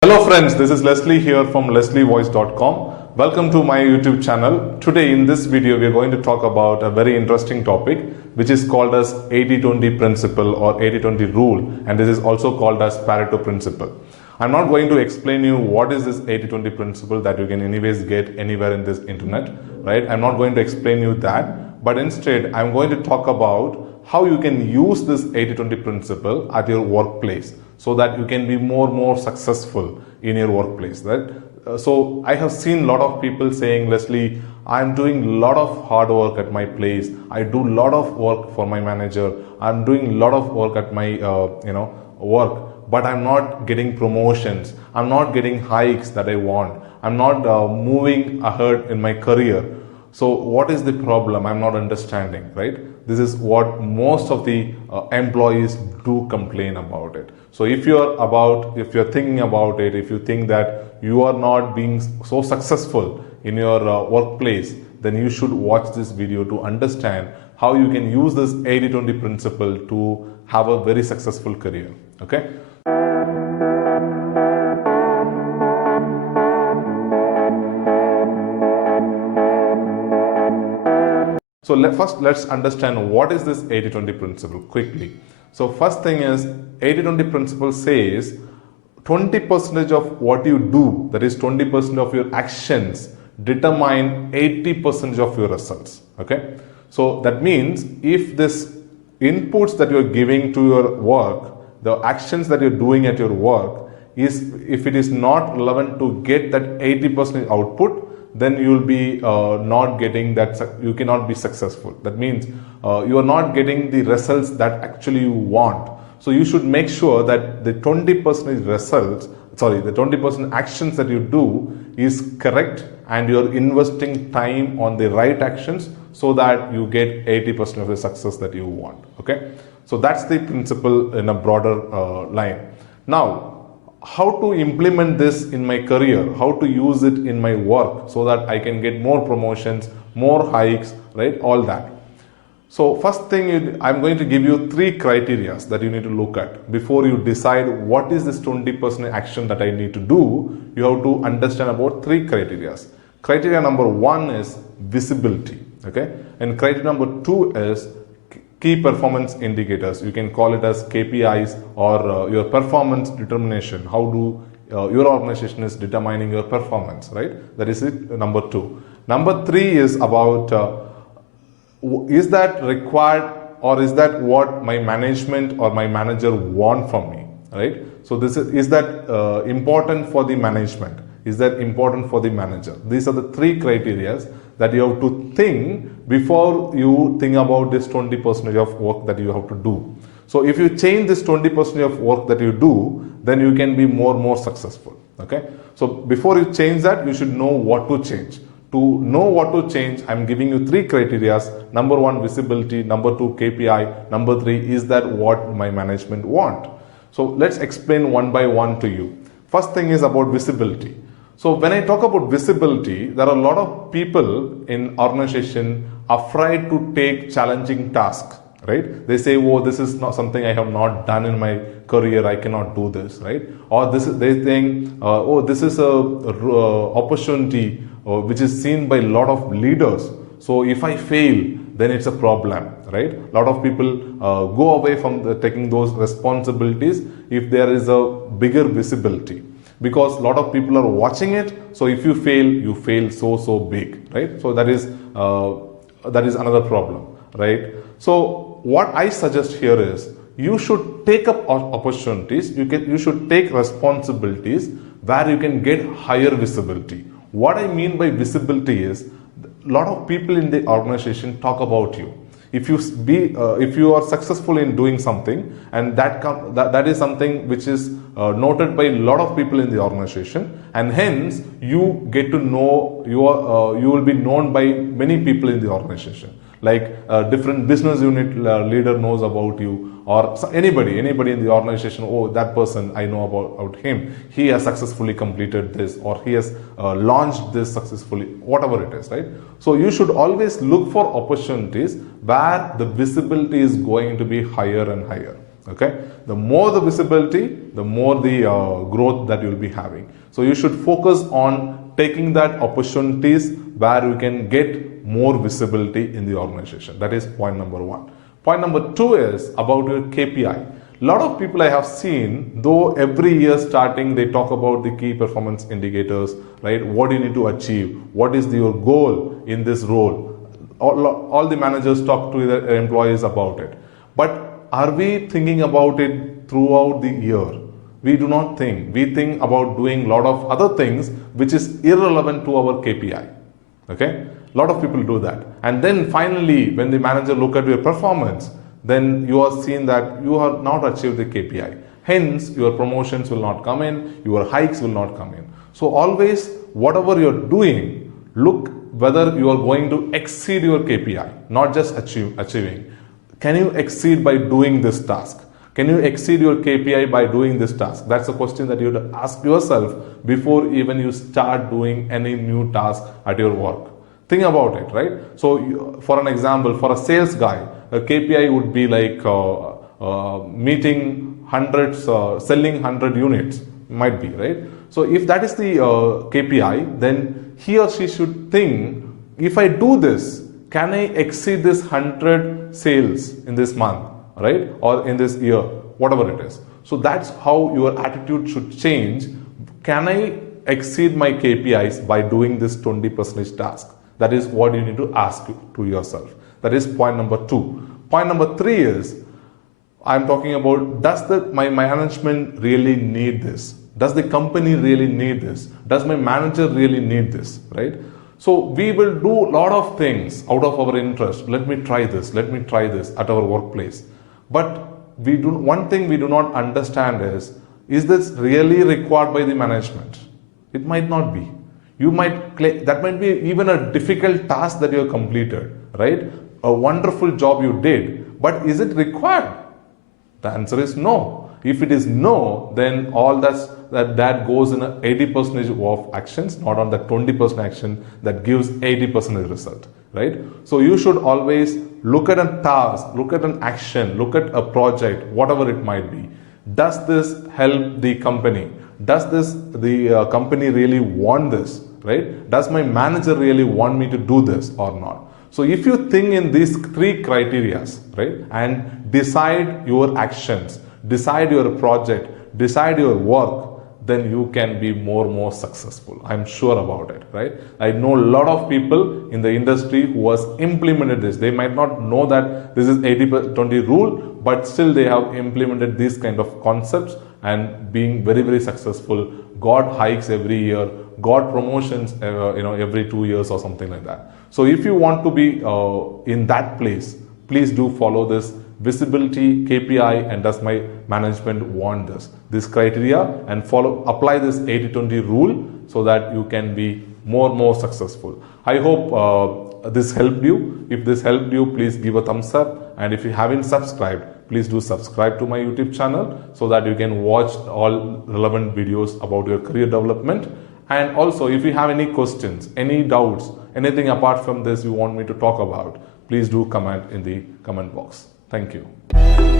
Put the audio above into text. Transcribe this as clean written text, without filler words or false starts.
Hello friends, this is Leslie here from leslievoice.com. Welcome to my YouTube channel. Today in this video we are going to talk about a very interesting topic which is called as 80-20 principle or 80-20 rule, and this is also called as Pareto principle. I'm not going to explain you what is this 80-20 principle that you can anyways get anywhere in this internet, right? I'm not going to explain you that, but instead I'm going to talk about how you can use this 80-20 principle at your workplace so that you can be more successful in your workplace, right? So I have seen a lot of people saying, Leslie, I'm doing a lot of hard work at my place. I do a lot of work for my manager. I'm doing a lot of work at my work, but I'm not getting promotions. I'm not getting hikes that I want. I'm not moving ahead in my career. So what is the problem? I'm not understanding, right? This is what most of the employees do complain about it. So if you're thinking about it, if you think that you are not being so successful in your workplace, then you should watch this video to understand how you can use this 80-20 principle to have a very successful career. Okay. So let's understand what is this 80-20 principle quickly. So first thing is 80-20 principle says 20% of what you do, that is 20% of your actions, determine 80% of your results. Okay. So that means if this inputs that you're giving to your work, the actions that you're doing at your work if it is not relevant to get that 80% output, then you will be not getting that, you cannot be successful. That means you are not getting the results that actually you want. So you should make sure that the 20% results, the 20% actions that you do is correct, and you are investing time on the right actions so that you get 80% of the success that you want. Okay. So that's the principle in a broader line. Now, how to implement this in my career, how to use it in my work so that I can get more promotions, more hikes, right? All that. So first thing, I'm going to give you 3 criteria that you need to look at before you decide what is this 20% action that I need to do. You have to understand about 3 criteria. Criteria number 1 is visibility. Okay. And criteria number 2 is key performance indicators. You can call it as KPIs or your performance determination. How do your organization is determining your performance, right? That is it, number 2. Number 3 is about is that required, or is that what my management or my manager want from me, right? So this is that important for the management? Is that important for the manager? These are the 3 criteria that you have to think before you think about this 20% of work that you have to do. So if you change this 20% of work that you do, then you can be more successful. Okay. So before you change that, you should know what to change. To know what to change, I'm giving you 3 criteria. Number 1, visibility. Number 2, KPI. Number 3, is that what my management want? So let's explain one by one to you. First thing is about visibility. So when I talk about visibility, there are a lot of people in organization afraid to take challenging tasks, right? They say, oh, this is not something I have not done in my career, I cannot do this, right? Or they think, oh, this is a opportunity which is seen by a lot of leaders. So if I fail, then it's a problem, right? A lot of people go away from taking those responsibilities if there is a bigger visibility, because a lot of people are watching it. So if you fail so big, right? So that is another problem, right? So what I suggest here is you should take up opportunities, you should take responsibilities where you can get higher visibility. What I mean by visibility is a lot of people in the organization talk about you. If you are successful in doing something, and that is something which is noted by a lot of people in the organization, and hence you get to know, you will be known by many people in the organization. Like a different business unit leader knows about you, or anybody in the organization. Oh, that person, I know about him, he has successfully completed this, or he has launched this successfully, whatever it is, right? So you should always look for opportunities where the visibility is going to be higher and higher. Okay, the more the visibility, the more the growth that you'll be having. So you should focus on taking that opportunities where you can get more visibility in the organization. That is point number one. Point number two is about your KPI. A lot of people I have seen, though every year starting they talk about the key performance indicators, right? What do you need to achieve? What is your goal in this role? All the managers talk to their employees about it. But are we thinking about it throughout the year? We do not think. We think about doing a lot of other things which is irrelevant to our KPI. Okay? A lot of people do that. And then finally, when the manager look at your performance, then you are seeing that you have not achieved the KPI. Hence, your promotions will not come in, your hikes will not come in. So always, whatever you're doing, look whether you are going to exceed your KPI, not just achieving. Can you exceed by doing this task? Can you exceed your KPI by doing this task? That's a question that you have to ask yourself before even you start doing any new task at your work. Think about it, right? So, for an example, for a sales guy, a KPI would be like meeting hundreds, selling 100 units, might be, right? So, if that is the KPI, then he or she should think, if I do this, can I exceed this 100 sales in this month, right? Or in this year, whatever it is. So that's how your attitude should change. Can I exceed my KPIs by doing this 20% task? That is what you need to ask to yourself. That is point number two. Point number three is, I'm talking about, does my management really need this? Does the company really need this? Does my manager really need this, right? So we will do a lot of things out of our interest. Let me try this at our workplace. But one thing we do not understand is this really required by the management? It might not be. You might claim that might be even a difficult task that you have completed, right? A wonderful job you did, but is it required? The answer is no. If it is no, then all that goes in 80% of actions, not on the 20% action that gives 80% result, right? So you should always look at a task, look at an action, look at a project, whatever it might be. Does this help the company? Does the company really want this, right? Does my manager really want me to do this or not? So if you think in these three criteria, right, and decide your actions, decide your project, decide your work, then you can be more successful. I'm sure about it, right? I know a lot of people in the industry who has implemented this. They might not know that this is 80-20 rule, but still they have implemented these kind of concepts and being very successful, got hikes every year, got promotions every 2 years or something like that. So if you want to be in that place, please do follow this visibility, KPI, and does my management want this criteria, and apply this 80-20 rule so that you can be more successful. I hope this helped you. If this helped you, please give a thumbs up, and if you haven't subscribed, please do subscribe to my YouTube channel so that you can watch all relevant videos about your career development. And also, if you have any questions, any doubts, anything apart from this you want me to talk about, please do comment in the comment box. Thank you.